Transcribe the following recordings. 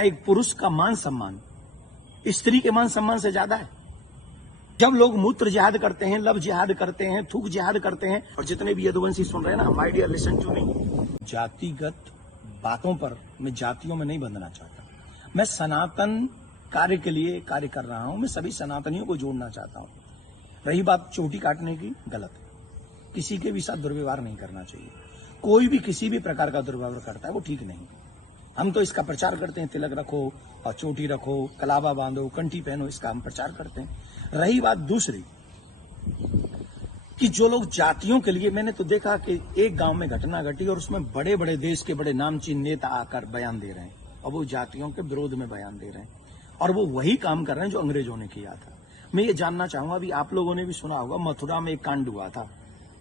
एक पुरुष का मान सम्मान स्त्री के मान सम्मान से ज्यादा है। जब लोग मूत्र जिहाद करते हैं, लब जिहाद करते हैं, थूक जिहाद करते हैं, और जितने भी यदुवंशी सुन रहे हैं ना, my dear listen to me, जातिगत बातों पर मैं जातियों में नहीं बंधना चाहता। मैं सनातन कार्य के लिए कार्य कर रहा हूं। मैं सभी सनातनियों को जोड़ना चाहता हूं। रही बात चोटी काटने की, गलत है। किसी के भी साथ दुर्व्यवहार नहीं करना चाहिए। कोई भी किसी भी प्रकार का दुर्व्यवहार करता है वो ठीक नहीं। हम तो इसका प्रचार करते हैं, तिलक रखो और चोटी रखो, कलावा बांधो, कंठी पहनो, इसका हम प्रचार करते हैं। रही बात दूसरी कि जो लोग जातियों के लिए, मैंने तो देखा कि एक गांव में घटना घटी और उसमें बड़े बड़े देश के बड़े नामचीन नेता आकर बयान दे रहे हैं और वो जातियों के विरोध में बयान दे रहे हैं और वो वही काम कर रहे हैं जो अंग्रेजों ने किया था। मैं ये जानना चाहूंगा, अभी आप लोगों ने भी सुना होगा, मथुरा में एक कांड हुआ था।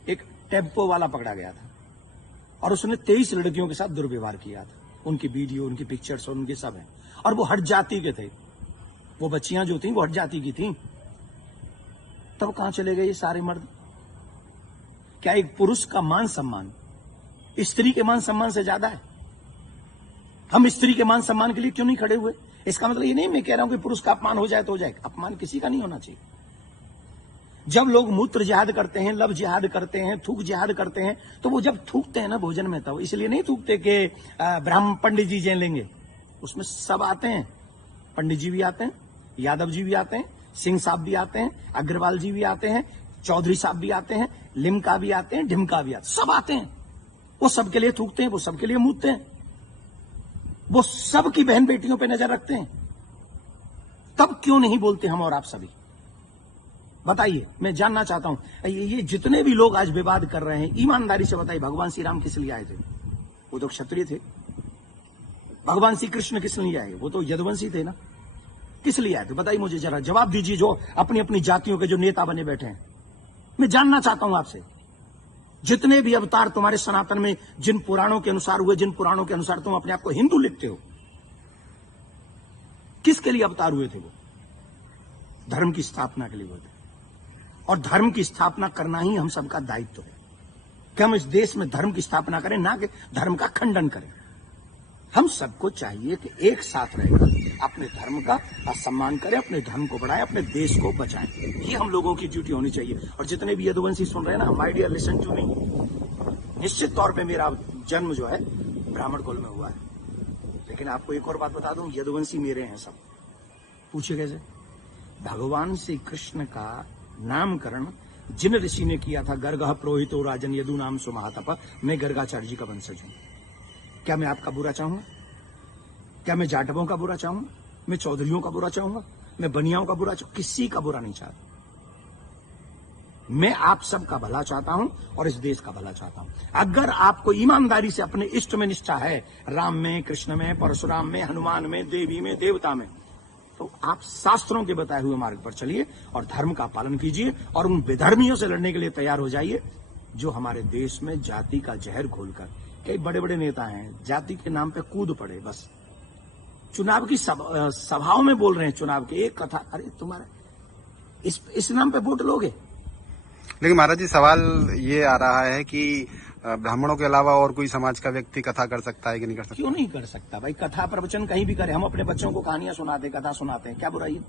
एक टेम्पो वाला पकड़ा गया था और उसने 23 लड़कियों के साथ दुर्व्यवहार किया था। उनकी वीडियो, उनकी पिक्चर्स और उनके सब हैं, और वो हट जाति के थे। वो बच्चियां जो थी वो हट जाति की थी। तब कहां चले गए ये सारे मर्द? क्या एक पुरुष का मान सम्मान स्त्री के मान सम्मान से ज्यादा है? हम स्त्री के मान सम्मान के लिए क्यों नहीं खड़े हुए? इसका मतलब ये नहीं मैं कह रहा हूं कि पुरुष का अपमान हो जाए तो हो जाए। अपमान किसी का नहीं होना चाहिए। जब लोग मूत्र जिहाद करते हैं, लब जिहाद करते हैं, थूक जिहाद करते हैं, तो वो जब थूकते हैं ना भोजन में, तब इसलिए नहीं थूकते कि ब्राह्मण पंडित जी जेल लेंगे। उसमें सब आते हैं, पंडित जी भी आते हैं, यादव जी भी आते हैं, सिंह साहब भी आते हैं, अग्रवाल जी भी आते हैं, चौधरी साहब भी आते हैं, लिमका भी आते हैं, ढिमका भी आते हैं, सब आते हैं। वो सबके लिए थूकते हैं, वो सबके लिए मूतते हैं, वो सबकी बहन बेटियों पे नजर रखते हैं। तब क्यों नहीं बोलते हम और आप सभी? बताइए, मैं जानना चाहता हूं। ये जितने भी लोग आज विवाद कर रहे हैं, ईमानदारी से बताइए, भगवान श्री राम किस लिए आए थे? वो तो क्षत्रिय थे। भगवान श्री कृष्ण किस लिए आए? वो तो यदुवंशी थे ना। किस लिए आए थे? बताइए मुझे, जरा जवाब दीजिए। जो अपनी अपनी जातियों के जो नेता बने बैठे हैं, मैं जानना चाहता हूं आपसे, जितने भी अवतार तुम्हारे सनातन में जिन पुराणों के अनुसार हुए, जिन पुराणों के अनुसार तुम अपने आप को हिंदू लिखते हो, किसके लिए अवतार हुए थे? वो धर्म की स्थापना के लिए हुए थे, और धर्म की स्थापना करना ही हम सबका दायित्व है कि हम इस देश में धर्म की स्थापना करें, ना कि धर्म का खंडन करें। हम सबको चाहिए कि एक साथ रहकर अपने धर्म का सम्मान करें, अपने धर्म को बढ़ाएं, अपने देश को बचाएं। ये हम लोगों की ड्यूटी होनी चाहिए। और जितने भी यदुवंशी सुन रहे हैं ना, my dear listen to me, निश्चित तौर पे मेरा जन्म जो है ब्राह्मण कुल में हुआ है, लेकिन आपको एक और बात बता दूं, यदुवंशी मेरे हैं सब। पूछिए कैसे? भगवान श्री कृष्ण का नामकरण जिन ऋषि ने किया था, गर्गः पुरोहितो राजन यदु नाम सुमहातप, मैं गर्गाचार्य जी का वंशज हूं। क्या मैं आपका बुरा चाहूंगा? क्या मैं जाटवों का बुरा चाहूंगा? मैं चौधरियों का बुरा चाहूंगा? मैं बनियाओं का बुरा चाहूंगा? किसी का बुरा नहीं चाहता। मैं आप सबका भला चाहता हूं और इस देश का भला चाहता हूं। अगर आपको ईमानदारी से अपने इष्ट में निष्ठा है, राम में, कृष्ण में, परशुराम में, हनुमान में, देवी में, देवता में, तो आप शास्त्रों के बताए हुए मार्ग पर चलिए और धर्म का पालन कीजिए और उन विधर्मियों से लड़ने के लिए तैयार हो जाइए जो हमारे देश में जाति का जहर घोलकर, कई बड़े बड़े नेता हैं, जाति के नाम पे कूद पड़े। बस चुनाव की सभाओं में बोल रहे हैं, चुनाव की एक कथा, अरे तुम्हारा इस नाम पे वोट लोगे? लेकिन महाराज जी, सवाल ये आ रहा है कि ब्राह्मणों के अलावा और कोई समाज का व्यक्ति कथा कर सकता है कि नहीं कर सकता? क्यों नहीं कर सकता भाई? कथा प्रवचन कहीं भी करे। हम अपने बच्चों को कहानियां सुनाते, कथा सुनाते हैं, क्या बुराई है?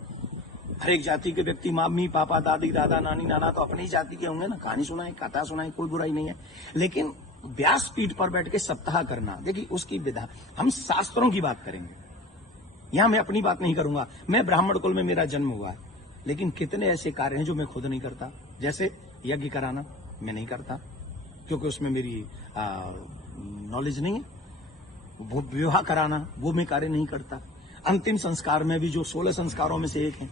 हर एक जाति के व्यक्ति, मम्मी पापा दादी दादा नानी नाना तो अपनी ही जाति के होंगे ना। कहानी सुनाए, कथा सुनाए, कोई बुराई नहीं है। लेकिन व्यासपीठ पर बैठ के सप्ताह करना, देखिए उसकी विधा, हम शास्त्रों की बात करेंगे। यहां मैं अपनी बात नहीं करूंगा। मैं ब्राह्मण कुल में मेरा जन्म हुआ है, लेकिन कितने ऐसे कार्य हैं जो मैं खुद नहीं करता। जैसे यज्ञ कराना मैं नहीं करता, क्योंकि उसमें मेरी नॉलेज नहीं है। विवाह कराना वो मैं कार्य नहीं करता। अंतिम संस्कार में भी जो 16 संस्कारों में से एक है,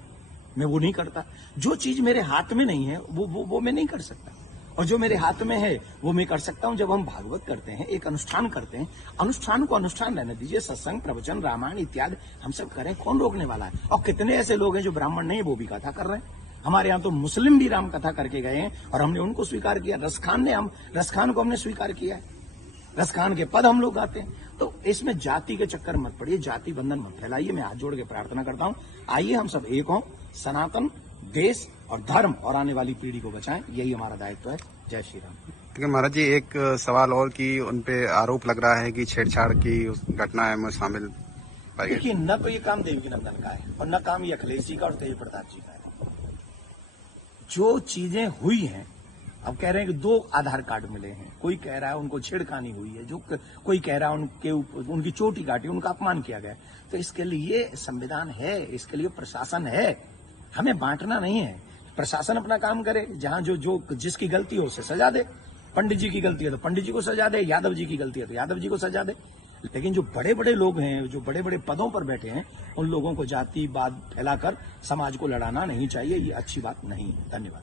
मैं वो नहीं करता। जो चीज मेरे हाथ में नहीं है वो मैं नहीं कर सकता, और जो मेरे हाथ में है वो मैं कर सकता हूं। जब हम भागवत करते हैं, एक अनुष्ठान करते हैं, अनुष्ठान को अनुष्ठान रहने दीजिए। सत्संग, प्रवचन, रामायण इत्यादि हम सब करें, कौन रोकने वाला है? और कितने ऐसे लोग हैं जो ब्राह्मण नहीं है, वो भी कथा कर रहे हैं। हमारे यहाँ तो मुस्लिम भी राम कथा करके गए हैं और हमने उनको स्वीकार किया। रसखान को हमने स्वीकार किया है। रसखान के पद हम लोग गाते हैं। तो इसमें जाति के चक्कर मत पड़िए, जाति बंधन मत फैलाइए। मैं हाथ जोड़ के प्रार्थना करता हूं, आइए हम सब एक हों, सनातन देश और धर्म और आने वाली पीढ़ी को बचाएं। यही हमारा दायित्व है। जय श्री राम। लेकिन महाराज जी, एक सवाल और कि उनपे आरोप लग रहा है कि छेड़छाड़ की उस घटना में शामिल पाई गई? देखिए, न तो ये काम देवकी नंदन का है और न काम ये अखिलेश जी का और तेज प्रताप जी का है। जो चीजें हुई हैं, अब कह रहे हैं कि 2 आधार कार्ड मिले हैं, कोई कह रहा है उनको छेड़खानी हुई है, जो कोई कह रहा है उनकी चोटी काटी, उनका अपमान किया गया। तो इसके लिए संविधान है, इसके लिए प्रशासन है, हमें बांटना नहीं है। प्रशासन अपना काम करे, जहां जो जिसकी गलती हो उसे सजा दे। पंडित जी की गलती है तो पंडित जी को सजा दे, यादव जी की गलती है तो यादव जी को सजा दे। लेकिन जो बड़े बड़े लोग हैं, जो बड़े बड़े पदों पर बैठे हैं, उन लोगों को जातिवाद फैलाकर समाज को लड़ाना नहीं चाहिए। ये अच्छी बात नहीं है। धन्यवाद।